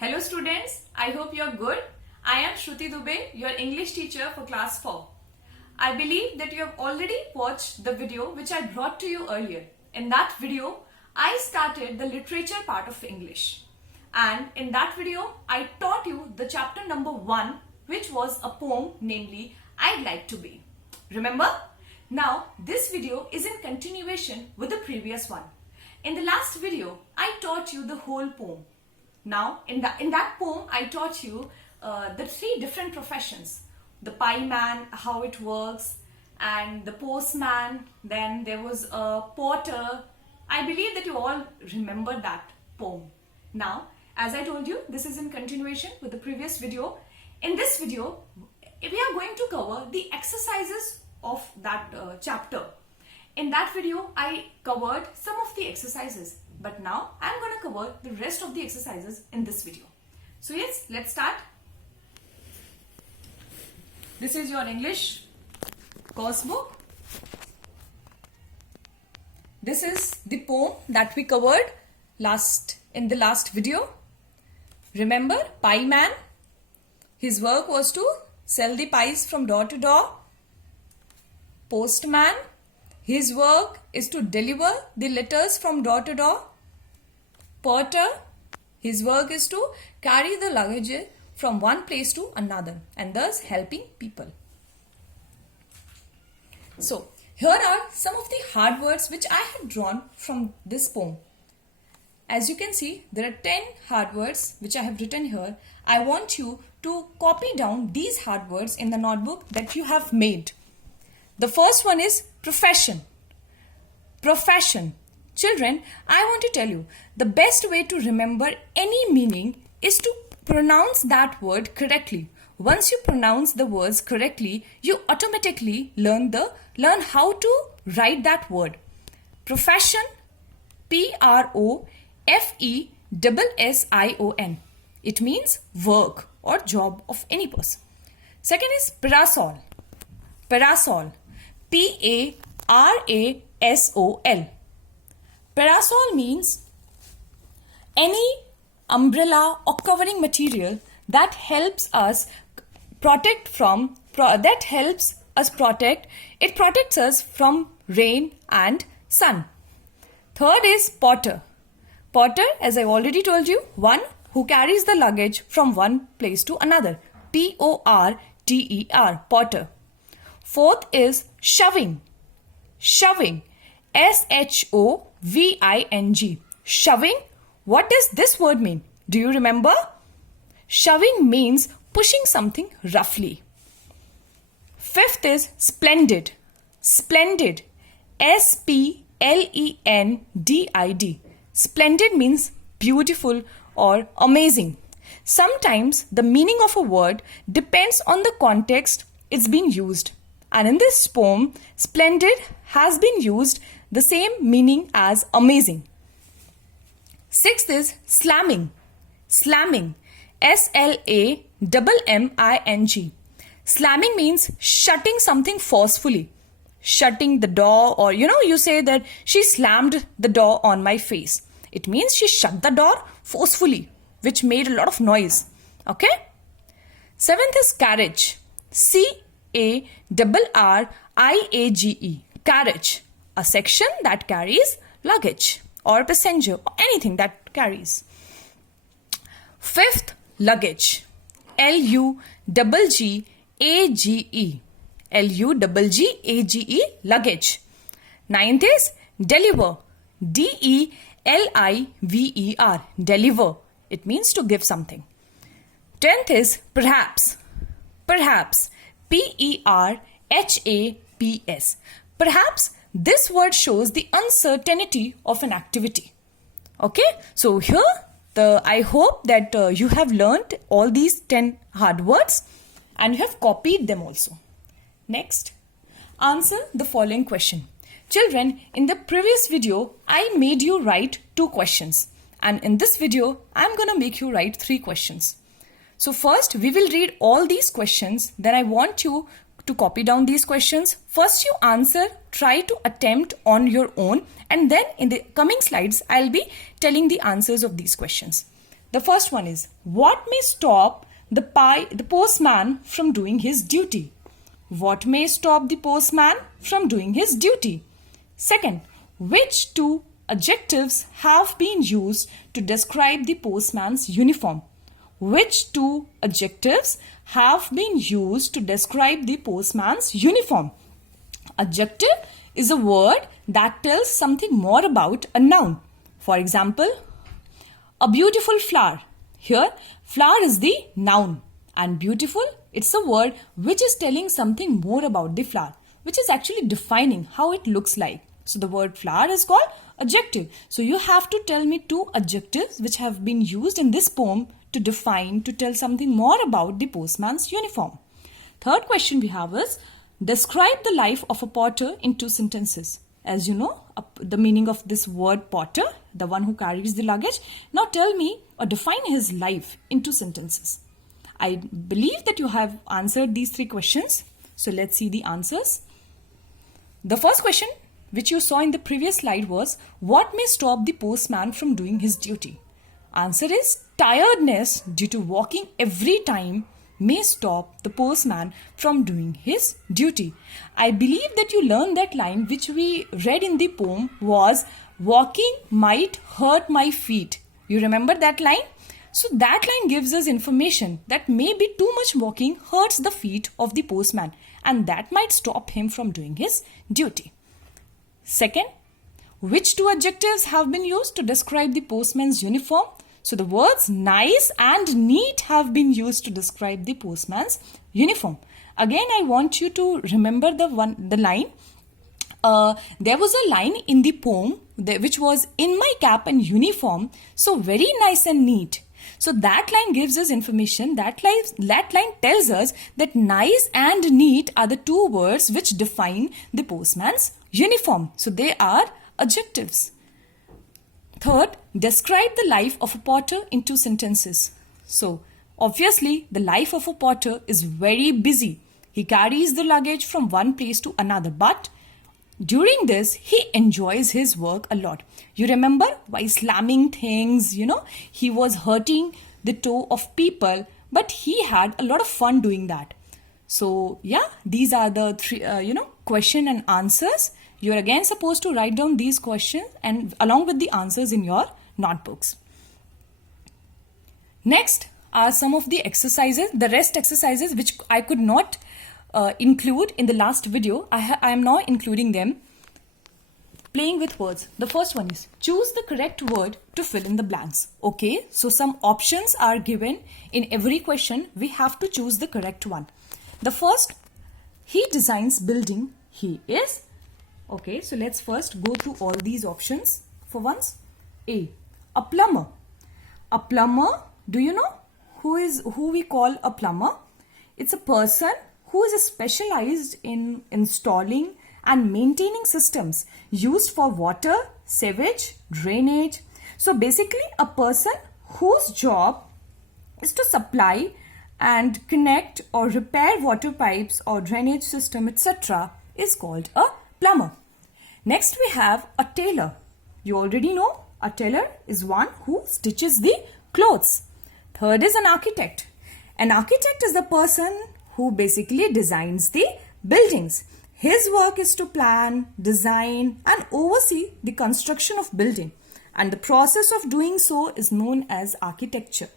Hello students, I hope you are good. I am Shruti Dubey, your English teacher for class 4. I believe that you have already watched the video which I brought to you earlier. In that video, I started the literature part of English. And in that video, I taught you the chapter number 1, which was a poem, namely, I'd Like to Be. Remember? Now, this video is in continuation with the previous one. In the last video, I taught you the whole poem. Now, in that poem, I taught you the 3 different professions. The pie man, how it works, and the postman, then there was a porter. I believe that you all remember that poem. Now, as I told you, this is in continuation with the previous video. In this video, we are going to cover the exercises of that chapter. In that video, I covered some of the exercises. But now, I am going to cover the rest of the exercises in this video. So yes, let's start. This is your English course book. This is the poem that we covered in the last video. Remember, pie man. His work was to sell the pies from door to door. Postman. His work is to deliver the letters from door to door. Porter, his work is to carry the luggage from one place to another and thus helping people. So, here are some of the hard words which I have drawn from this poem. As you can see, there are 10 hard words which I have written here. I want you to copy down these hard words in the notebook that you have made. The first one is profession. Profession. Children, I want to tell you, the best way to remember any meaning is to pronounce that word correctly. Once you pronounce the words correctly, you automatically learn how to write that word. Profession, Profession. It means work or job of any person. Second is parasol. Parasol, Parasol. Parasol means any umbrella or covering material that helps us protect. It protects us from rain and sun. Third is porter. Porter, as I already told you, one who carries the luggage from one place to another. Porter. Porter. Fourth is shoving. Shoving. Shoving. Shoving. What does this word mean? Do you remember? Shoving means pushing something roughly. Fifth is splendid. Splendid. Splendid. Splendid means beautiful or amazing. Sometimes the meaning of a word depends on the context it's been used. And in this poem, splendid has been used the same meaning as amazing. Sixth is slamming. Slamming. Slamming. Slamming means shutting something forcefully. Shutting the door, or you say that she slammed the door on my face. It means she shut the door forcefully, which made a lot of noise. Okay? Seventh is carriage. Carriage. Carriage. A section that carries luggage or passenger or anything that carries. Fifth, luggage. Luggage. Luggage. Luggage. Ninth is deliver. Deliver. Deliver. It means to give something. 10th is perhaps. Perhaps. Perhaps. Perhaps this word shows the uncertainty of an activity. Okay, so here I hope that you have learned all these 10 hard words and you have copied them also. Next, answer the following question. Children, in the previous video, I made you write 2 questions. And in this video, I'm going to make you write 3 questions. So first, we will read all these questions. Then I want you to copy down these questions. First you answer, try to attempt on your own, and then in the coming slides I'll be telling the answers of these questions. The first one is, what may stop the postman from doing his duty? What may stop the postman from doing his duty? Second, which two adjectives have been used to describe the postman's uniform? Which two adjectives have been used to describe the postman's uniform? Adjective is a word that tells something more about a noun. For example, a beautiful flower. Here, flower is the noun and beautiful, it's a word which is telling something more about the flower, which is actually defining how it looks like. So the word flower is called adjective. So you have to tell me two adjectives which have been used in this poem to define, to tell something more about the postman's uniform. Third question we have is, describe the life of a porter in 2 sentences. As you know, the meaning of this word porter, the one who carries the luggage. Now tell me or define his life in 2 sentences. I believe that you have answered these 3 questions. So let's see the answers. The first question which you saw in the previous slide was, what may stop the postman from doing his duty? Answer is, tiredness due to walking every time may stop the postman from doing his duty. I believe that you learned that line which we read in the poem was, walking might hurt my feet. You remember that line? So that line gives us information that maybe too much walking hurts the feet of the postman and that might stop him from doing his duty. Second, which 2 adjectives have been used to describe the postman's uniform? So the words nice and neat have been used to describe the postman's uniform. Again, I want you to remember the line. There was a line in the poem which was, in my cap and uniform, so very nice and neat. So that line gives us information. That line tells us that nice and neat are the 2 words which define the postman's uniform. So they are adjectives. Third, describe the life of a porter in 2 sentences. So obviously the life of a porter is very busy. He carries the luggage from one place to another, but during this, he enjoys his work a lot. You remember, while slamming things, he was hurting the toe of people, but he had a lot of fun doing that. So yeah, these are the 3, question and answers. You're again supposed to write down these questions and along with the answers in your notebooks. Next are some of the exercises, the rest exercises which I could not include in the last video. I am now including them. Playing with words. The first one is, choose the correct word to fill in the blanks. Okay, so some options are given in every question. We have to choose the correct one. The first, he designs building. He is. Okay, so let's first go through all these options for once. A plumber. A plumber, do you know who we call a plumber? It's a person who is specialized in installing and maintaining systems used for water, sewage, drainage. So basically a person whose job is to supply and connect or repair water pipes or drainage system, etc. is called a plumber. Next we have a tailor. You already know a tailor is one who stitches the clothes. Third is an architect. An architect is the person who basically designs the buildings. His work is to plan, design and oversee the construction of building, and the process of doing so is known as architecture.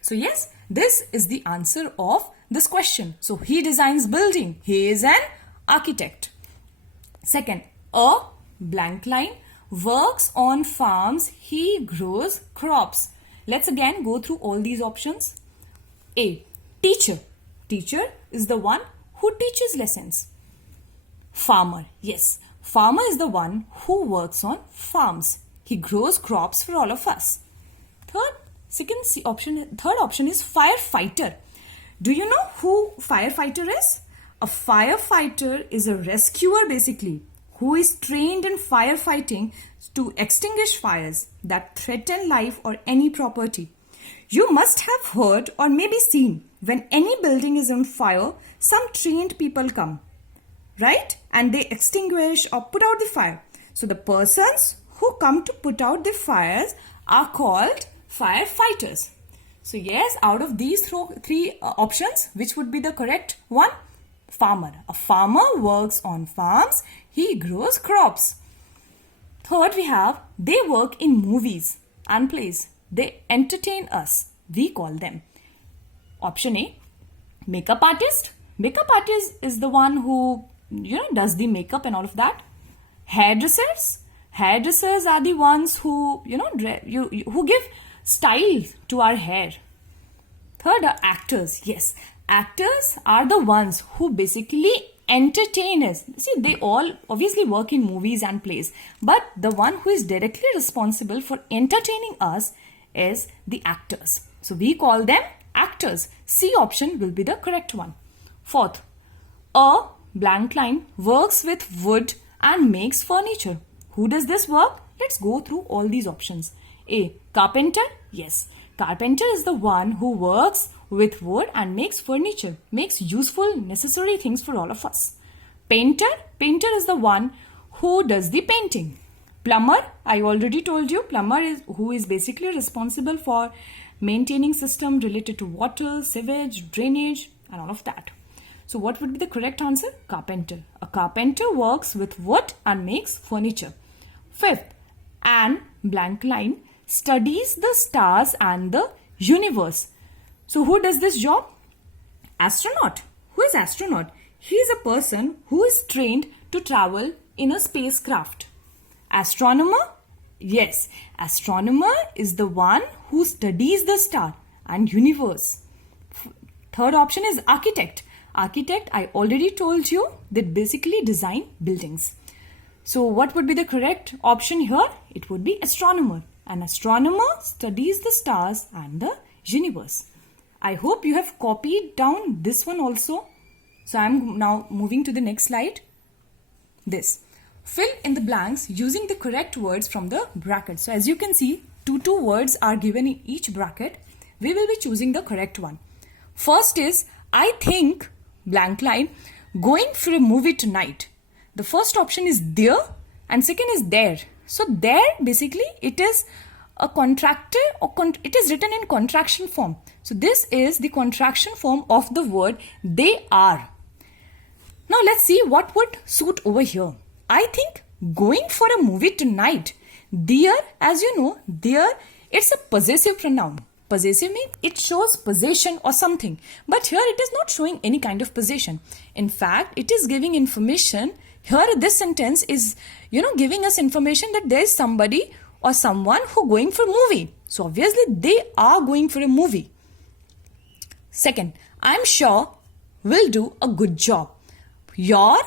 So yes, this is the answer of this question. So he designs building. He is an architect. Second, a blank line, works on farms. He grows crops. Let's again go through all these options. A, teacher. Teacher is the one who teaches lessons. Farmer. Yes, farmer is the one who works on farms. He grows crops for all of us. Third option is firefighter. Do you know who firefighter is? A firefighter is a rescuer basically, who is trained in firefighting to extinguish fires that threaten life or any property. You must have heard or maybe seen when any building is on fire, some trained people come, right? And they extinguish or put out the fire. So the persons who come to put out the fires are called firefighters. So yes, out of these three options, which would be the correct one? Farmer. A farmer works on farms. He grows crops. Third, we have they work in movies and plays. They entertain us. We call them. Option A, makeup artist. Makeup artist is the one who, does the makeup and all of that. Hairdressers. Hairdressers are the ones who, who give style to our hair. Third are actors. Yes, actors are the ones who basically entertain us. See, they all obviously work in movies and plays, but the one who is directly responsible for entertaining us is the actors. So we call them actors. C option will be the correct one. Fourth, a blank line works with wood and makes furniture. Who does this work? Let's go through all these options. A, carpenter. Yes, carpenter is the one who works with wood and makes furniture, makes useful, necessary things for all of us. Painter. Painter is the one who does the painting. Plumber, I already told you, plumber is who is basically responsible for maintaining system related to water, sewage, drainage and all of that. So what would be the correct answer? Carpenter. A carpenter works with wood and makes furniture. Fifth, an blank line studies the stars and the universe. So who does this job? Astronaut. Who is astronaut? He is a person who is trained to travel in a spacecraft. Astronomer? Yes, astronomer is the one who studies the star and universe. Third option is architect. Architect, I already told you, they basically design buildings. So what would be the correct option here? It would be astronomer. An astronomer studies the stars and the universe. I hope you have copied down this one also. So I am now moving to the next slide. This. Fill in the blanks using the correct words from the bracket. So as you can see, two words are given in each bracket. We will be choosing the correct one. First is, I think, blank line, going for a movie tonight. The first option is there and second is there. So there basically it is a contractor or it is written in contraction form. So this is the contraction form of the word they are. Now let's see what would suit over here. I think going for a movie tonight. There, as you know, there it's a possessive pronoun. Possessive means it shows possession or something. But here it is not showing any kind of possession. In fact, it is giving information. Here this sentence is, giving us information that there is somebody or someone who going for a movie. So obviously they are going for a movie. Second, I'm sure will do a good job. Your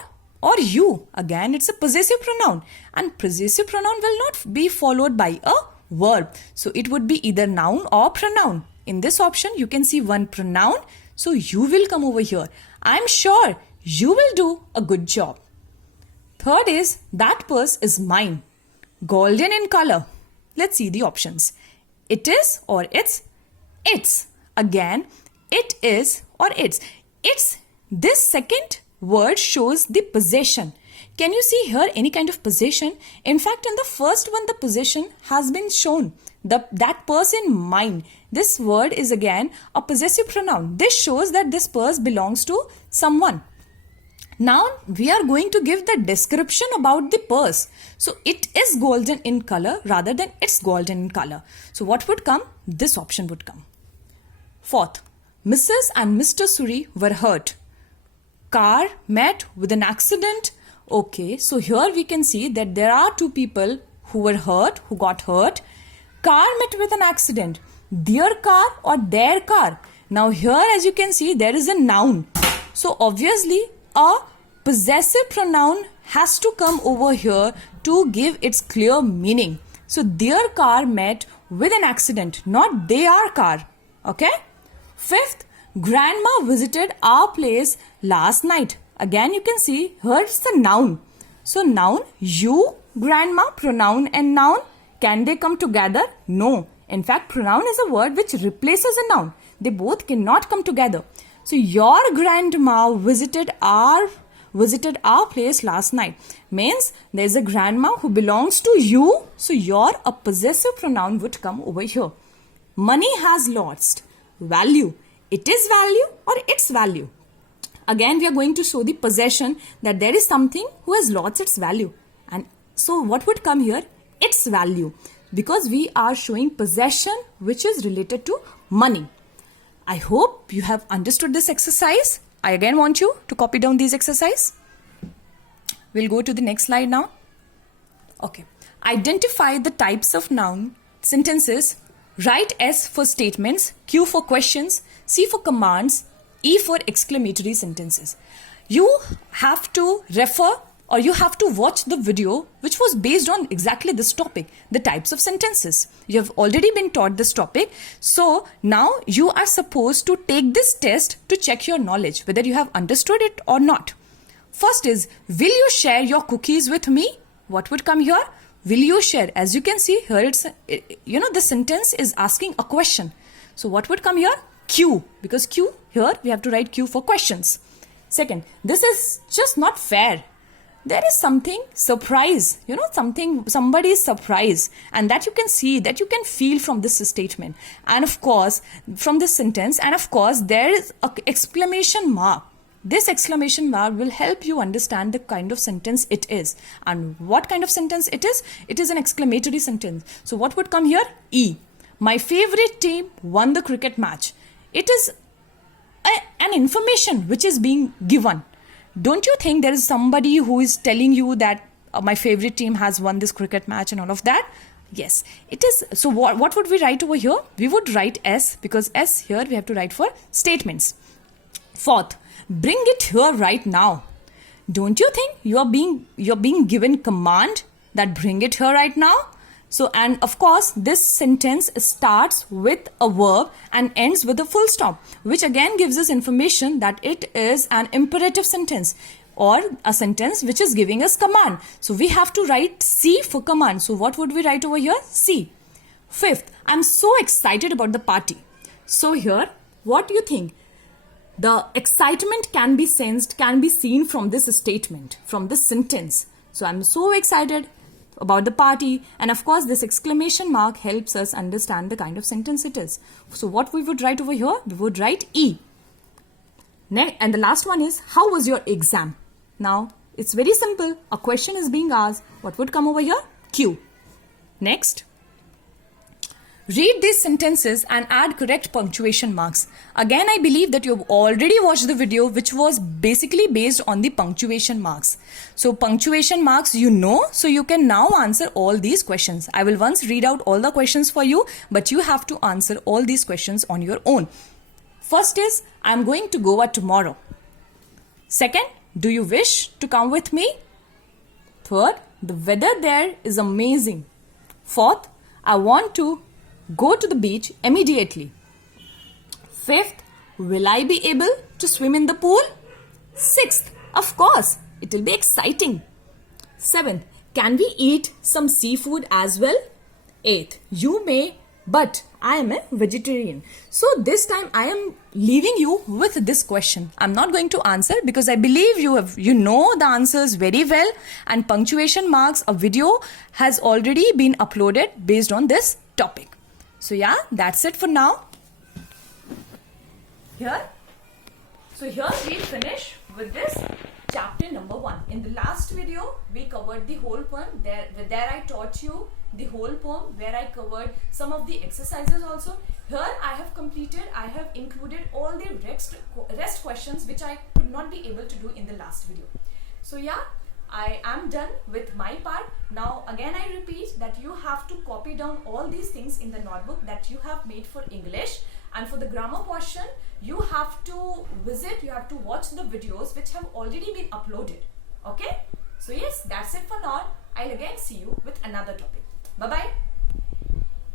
or you, again it's a possessive pronoun, and possessive pronoun will not be followed by a verb. So it would be either noun or pronoun. In this option you can see one pronoun, so you will come over here. I'm sure you will do a good job. Third is, that purse is mine. Golden in color. Let's see the options. It is or it's. It's. Again, it is or it's. It's. This second word shows the possession. Can you see here any kind of possession? In fact, in the first one, the possession has been shown. That purse in mine. This word is again a possessive pronoun. This shows that this purse belongs to someone. Now we are going to give the description about the purse. So it is golden in color rather than it's golden in color. So what would come? This option would come. Fourth, Mrs. and Mr. Suri were hurt. Car met with an accident. Okay, so here we can see that there are two people who were hurt, who got hurt. Car met with an accident. Their car or their car. Now here as you can see there is a noun. So obviously a possessive pronoun has to come over here to give its clear meaning. So their car met with an accident, not their car. Okay? Fifth, grandma visited our place last night. Again you can see here it's the noun. So noun, you, grandma, pronoun and noun. Can they come together? No. In fact, pronoun is a word which replaces a noun. They both cannot come together. So your grandma visited our place last night. Means there is a grandma who belongs to you. So your a possessive pronoun would come over here. Money has lost. value. It is value or its value. Again, we are going to show the possession, that there is something who has lost its value. And so what would come here? Its value. Because we are showing possession which is related to money. I hope you have understood this exercise. I again want you to copy down these exercise. We'll go to the next slide now. Okay. Identify the types of noun sentences. Write S for statements, Q for questions, C for commands, E for exclamatory sentences. You have to refer or you have to watch the video which was based on exactly this topic, the types of sentences. You have already been taught this topic. So now you are supposed to take this test to check your knowledge, whether you have understood it or not. First is, will you share your cookies with me? What would come here? Will you share? As you can see here, the sentence is asking a question. So what would come here? Q. Because Q, here we have to write Q for questions. Second, this is just not fair. There is something surprise, somebody's surprise, and that you can see, that you can feel from this statement. And of course, from this sentence, and of course, there is an exclamation mark. This exclamation mark will help you understand the kind of sentence it is. And what kind of sentence it is? It is an exclamatory sentence. So what would come here? E. My favorite team won the cricket match. It is an information which is being given. Don't you think there is somebody who is telling you that my favorite team has won this cricket match and all of that? Yes, it is. So what would we write over here? We would write S, because S here we have to write for statements. Fourth, bring it here right now. Don't you think you're being given command that bring it here right now? So, and of course, this sentence starts with a verb and ends with a full stop, which again gives us information that it is an imperative sentence or a sentence which is giving us command. So, we have to write C for command. So, what would we write over here? C. Fifth, I'm so excited about the party. So, here, what do you think? The excitement can be sensed, can be seen from this statement, from this sentence. So, I'm so excited about the party, and of course this exclamation mark helps us understand the kind of sentence it is. So what we would write over here? We would write E. And the last one is, how was your exam? Now it's very simple. A question is being asked. What would come over here? Q. Next. Read these sentences and add correct punctuation marks. Again, I believe that you have already watched the video which was basically based on the punctuation marks. So punctuation marks so you can now answer all these questions. I will once read out all the questions for you, but you have to answer all these questions on your own. First is, I am going to Goa tomorrow. Second, do you wish to come with me? Third, the weather there is amazing. Fourth, I want to go to the beach immediately. Fifth, will I be able to swim in the pool? Sixth, of course, it will be exciting. Seventh, can we eat some seafood as well? Eighth, you may, but I am a vegetarian. So this time I am leaving you with this question. I'm not going to answer because I believe you know the answers very well, and punctuation marks, a video has already been uploaded based on this topic. So yeah, that's it for now. Here we finish with this chapter number 1. In the last video, we covered the whole poem. There I taught you the whole poem, where I covered some of the exercises also. Here I have included all the rest questions which I could not be able to do in the last video. So yeah, I am done with my part. Now again I repeat that you have to copy down all these things in the notebook that you have made for English, and for the grammar portion you have to watch the videos which have already been uploaded. Okay? So yes, that's it for now. I'll again see you with another topic. Bye bye.